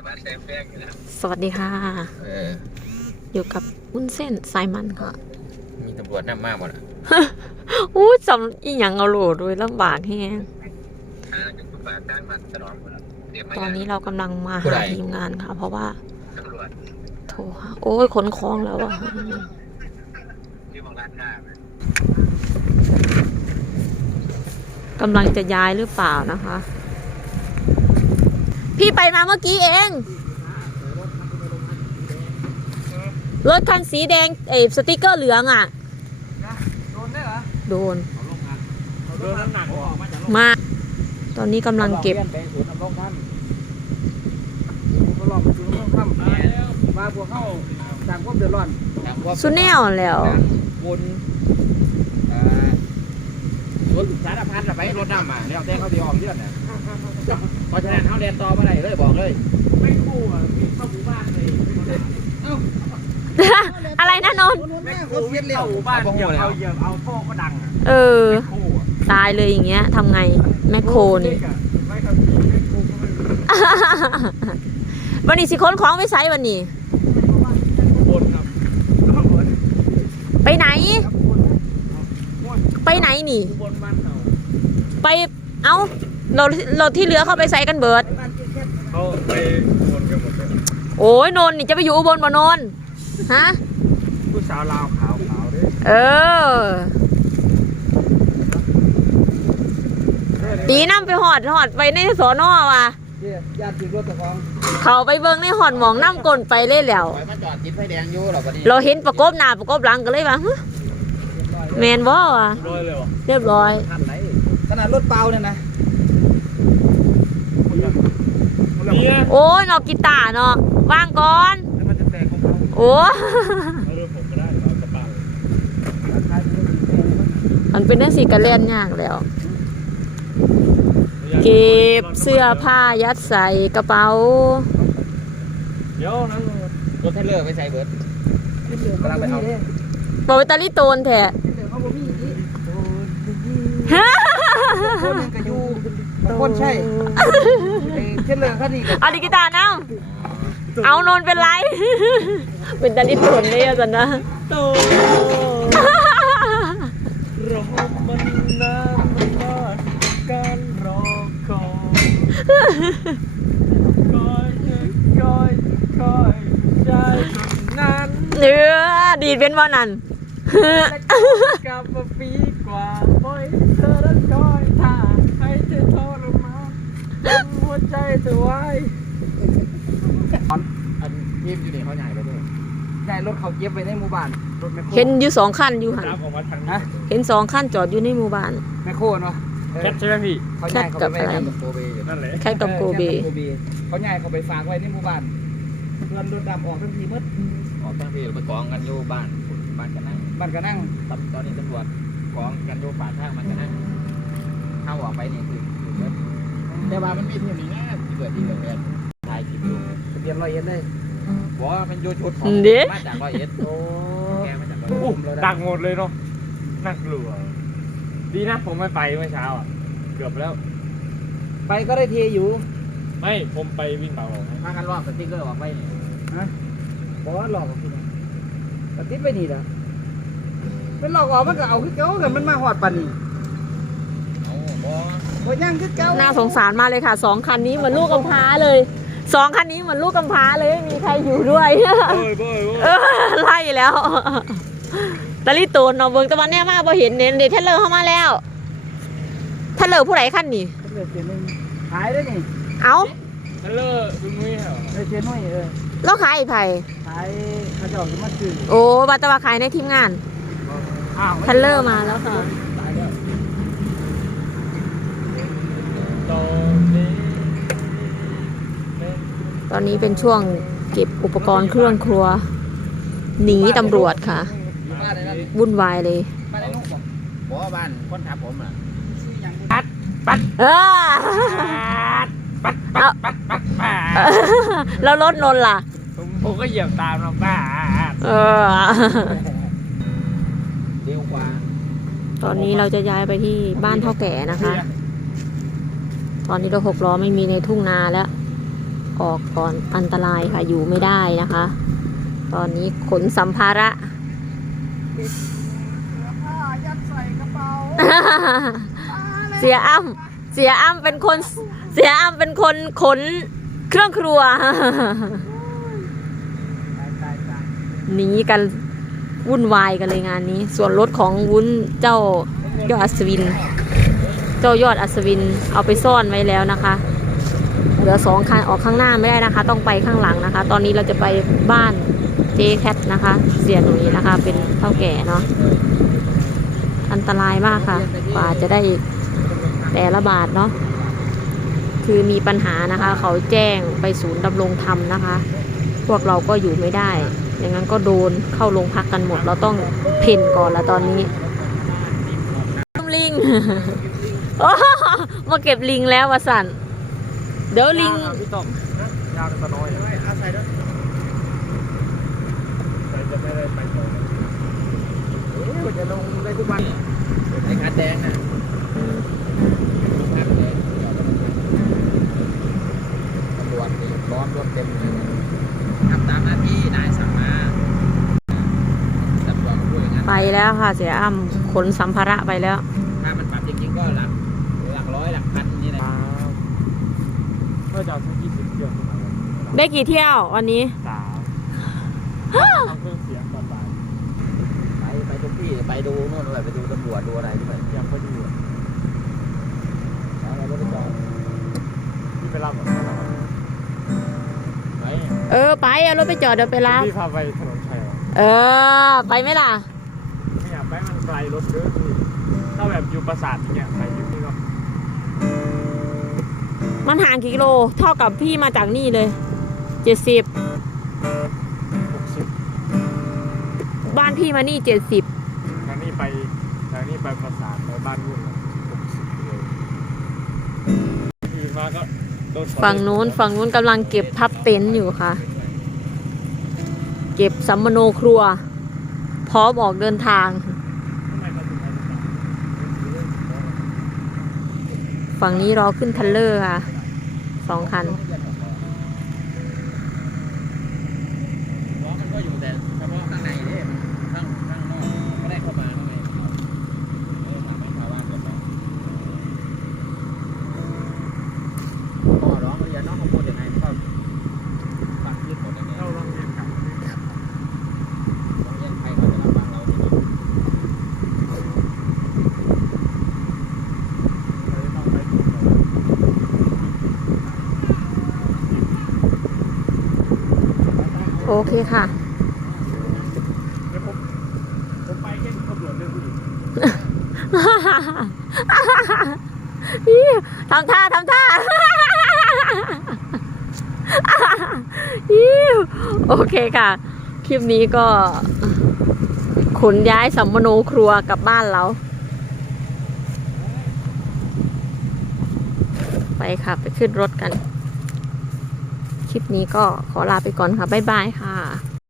กับบ้านแซมแป้งอยู่นะสวัสดีค่ะ เออ อยู่กับวุ้นเส้นสายมันค่ะมีตำรวจนำมากหมดอะอู้จำอีหยังเอาโหลดด้วยลำบากแฮงอ่าอยู่บ้านด้านมันตลอดหมดแล้วเดี๋ยวมาตอนนี้เรากำลังมาหาทีมงานค่ะ เพราะว่าตำรวจโทรหาโอ้ยขนของแล้วอะที่มองร้านค้ากำลังจะย้ายหรือเปล่านะคะ พี่ไปมาเมื่อกี้เอง รถคันสีแดงเอสติกเกอร์เหลืองอะ โดนได้เหรอโดน โดนน้ำหนักออกมาจากมากตอนนี้กำลังเก็บ ไปศูนย์นำรงธรรมก็ลองศูนย์นำรงธรรมมาพวกเข้าสร้างความเดือดร้อน สุดแนวแล้ว วนเอ่อร ถสารพัดอะไปรถน้ำอะแล้วแต่เขาที่ออกเลือดน่ะเพราะฉะนั้นเขาเรียนต่อมาได้เลยบอกเลย ไม่คู่อะเข้าหมู่บ้านเลยอะไรนะนนท์ไม่คู่เข้าหมู่บ้านเหยียบเอาเหยียบเอาท่อก็ดังอะเออคู่อะตายเลยอย่างเงี้ยทำไงแมคโครนี่ไม่ครับไม่คู่ก็ไม่รู้วันนี้สิค้นของไปไซวันนี้บนครับไปไหน ไปไหนนี่ บนบ้านเขาไปเอ้าเราเราที่เหลือเข้าไปใส่กันเบิด เขาไปบนกันหมดเลยโอ้ยนนท์นี่จะไปอยู่อุบลบ่นนท์ฮะ ผู้สาวลาวขาวขาวด้วยเออ ตีน้ำไปหอดหอดไปในสอนอว่ะญาติรถตะฟองเขาไปเบิ่งในหอดหมองน้ำกลนไปเลยแล้ว ไปมาจอดติดไฟแดงอยู่หรอบัดนี้เราเห็นประกบหน้าประกบหลังก็เลยว่าฮะ แมนบ่ว่ะร้อยเลยวะเรียบร้อย ทันไหนขนาดรถเปล่าเนี่ยนะเนี่ยโอ้ยนอกกีตาร์เนาะว่างก่อน แล้วมันจะแตกของเขาโอ้เอารถผมก็ได้เอากระเป๋ามันเป็นหนังสีกระเล่นยากแล้ว เก็บเสื้อผ้ายัดใส่กระเป๋า เดี๋ยวนะรถเทรลเลอร์ไปใส่เบิร์ด กำลังไปเอา บอกว่าตาลิโตนแท้ คนนึงก็อยู่บางคนใช่เช่นเรื่องคดีกับเอาดิกีตาร์น้ำเอานนเป็นไร เป็นตาลิโตนเลยอะสันนะโตรอมันนานมันนานการรอคอยคอยคอยคอยใจคนนั้นเนื้อดีดเป็นว่านั่นกลับมาปีกว่าปล่อยเธอแล้วคอยท่าให้เธอทรมานจน หัวใจเธอไว้อันทีมอยู่นี่เขาใหญ่ไปด้วยใช่รถเขาเก็บไว้ในหมู่บ้านรถแมคโครเห็นอยู่สองขั้นอยู่หันออกมาทางนี้เห็นสองขั้นจอดอยู่ในหมู่บ้านแมคโครเนาะแคทใช่ไหมพี่เขาย้ายเขาไปไว้แคทกับอะไรกับโกเบอยู่นั่นแหละแค่กับโกเบแค่กับโกเบเขาย้ายเขาไปฝากไว้ในหมู่บ้านเพื่อนรถดำออกทันทีมืดออกทั้งที่ไปกองกันอยู่บ้านบ้านกันนั่งบ้านก็นั่งตำตอนนี้ตำรวจกองกันอยู่ป่าทางมันกันนั่งเข้าออกไปนี่คือคือเบิดแต่ว่ามันมีเที่ยวนี้ ร้อยเอ็ดเลยบอกว่ามันอยู่ชุดของเด้มาจากร้อยเอ็ดโอ้แกมาจากร้อยเอ็ดดักหมดเลยเนาะน่ากลัว ดีนะผมไม่ไปเมื่อเช้าอะ เกือบแล้ว ไปก็ได้เทอยู่ไม่ผมไปวิ่งเป่าออกมากันรอบสติ๊กเกอร์ออกไปนี่บอกว่าหลอกคุณปฏิดไปนี่ละเป็นหลอกออกมันก็เอาคือเก่ากันมันมาหอดปันนี่เอาบอพอย่างคือเก่าน่าสงสารมากเลยค่ะสองคันนี้เหมือนลูกกำพร้าเลย สองคันนี้เหมือนลูกกำพร้าเลยไม่มีใครอยู่ด้วย โอ้ยโอ้ยโอ้ยเออไล่แล้วตาลิโตนเนาะเบิ่งตะวันแน่มากพอเห็นเน้นเดทเทเลอร์เข้ามาแล้วเทเลอร์ผู้ใดขั้นนี่เหลือเสียหนึ่งขายได้นี่เอ้านั่นเลอะดึงมือเหรอเหลือเสียน้อยเออแล้วขายไผ่ขายเขาเจ้าจะมาซื้อโอ้บาตะวาขายในทีมงานอ้าว เทเลอร์มาแล้วค่ะ ตายแล้ว ตอนนี้ ตอนนี้เป็นช่วงเก็บอุปกรณ์เครื่องครัว หนีตำรวจค่ะบ้านไหนนั่นวุ่นวายเลยบ้านไหนนุ่งบอกบอกว่าบ้านคนทับผมอะซื้อหยังบุญเออเอาแล้วรถนนท์ล่ะผมผมก็เหยียบตามเราบ้าเออเร็วกว่า ตอนนี้เราจะย้ายไปที่บ้านเท่าแก่นะคะ ตอนนี้รถหกล้อไม่มีในทุ่งนาแล้ว ออกก่อนอันตรายค่ะอยู่ไม่ได้นะคะ ตอนนี้ขนสัมภาระผ้ายัดใส่กระเป๋าเสียอ้ำเสียอ้ำเป็นคน เสียอ้ำเป็นคนขนเครื่องครัวตายตายตายหนีกันวุ่นวายกันเลยงานนี้ ส่วนรถของวุ้นเจ้ายอดอัศวิน เจ้ายอดอัศวินเอาไปซ่อนไว้แล้วนะคะ เหลือสองคันออกข้างหน้าไม่ได้นะคะ ต้องไปข้างหลังนะคะ ตอนนี้เราจะไปบ้านเจแคทนะคะ เสียหนุ่ยนะคะ เป็นเท่าแก่เนาะอันตรายมากค่ะกว่าจะได้แต่ละบาทเนาะคือมีปัญหานะคะ เขาแจ้งไปศูนย์ดำรงธรรมนะคะ พวกเราก็อยู่ไม่ได้อย่างนั้นก็โดนเข้าโรงพักกันหมด เราต้องเพ่นก่อนแล้วตอนนี้ลิงโอ้มาเก็บลิงแล้ววะสัน เดี๋ยวลิง พี่ต้อมยาวตะน้อยไม่อาศัยด้วยใครจะไม่ได้ไปต่อเอ๊ะจะลงได้ทุกวันไอ้คันแดงน่ะลงพักเลยจอดรถตำรวจนี่ล้อมรถเต็มเลยทำตามหน้าที่นายสั่งมาตำรวจก็พูดอย่างนั้นไปแล้วค่ะเสียอ้ำขนสัมภาระไปแล้ว ถ้ามันปรับจริงๆก็หลักหลักร้อยหลักพันนี่แหละ เมื่อจะเอาสักยี่สิบเที่ยวขึ้นมาครับได้กี่เที่ยววันนี้ สาวทำเครื่องเสียงตอนบ่ายไปไปทุกที่ไปดูโน่นด้วยไปดูตำรวจดูอะไรด้วยยังไม่ดูอะแล้วเราก็ไปจอดพี่ไปรับเหรอไปเออ ไปเอารถไปจอดเดี๋ยวไปรับ พี่พาไปถนนชัยเหรอเออ ไปไหมล่ะ ไม่อยากไปมันไกลรถเยอะพี่ถ้าแบบอยู่ปราสาทอย่างเงี้ยไปอยู่นี่ก็ มันห่างกี่กิโล เท่ากับพี่มาจากนี่เลย เจ็ดสิบหกสิบบ้านพี่มานี่เจ็ดสิบทางนี้ไปทางนี้ไปปราสาทไปบ้านนู่นหกสิบกิโลอื่นมาก็โดนสอฝั่งนู้น ฝั่งนู้นกำลังเก็บพับเต็นท์อยู่ค่ะ เก็บสัมมโนครัว พร้อมออกเดินทาง ทำไมเขาถึงไปปราสาท ฝั่งนี้รอขึ้นทันเลอร์ค่ะสองคัน ล้อมันก็อยู่แต่เฉพาะข้างในเนี่ยข้างข้างนอกไม่ได้เข้ามาข้างในเออทำให้ชาวบ้านเดือดร้อนพ่อร้องเรียนน้องเขาพูดยังไงก็ฟังยืดหมดเลยเนี่ย เข้าโรงเรียนเก่า โรงเรียนใครเขาจะรับฟังเราที่นี่ เลยต้องไปถูกเรา โอเคค่ะ ผมไปแค่ตำรวจเรื่องผู้หญิงอิ๊วทำท่าทำท่าอิวโอเคค่ะ คลิปนี้ก็ ขนย้ายสัมมโนครัวกลับบ้านเรา ไปค่ะ ไปขึ้นรถกัน คลิปนี้ก็ขอลาไปก่อนค่ะ บ๊ายบายค่ะ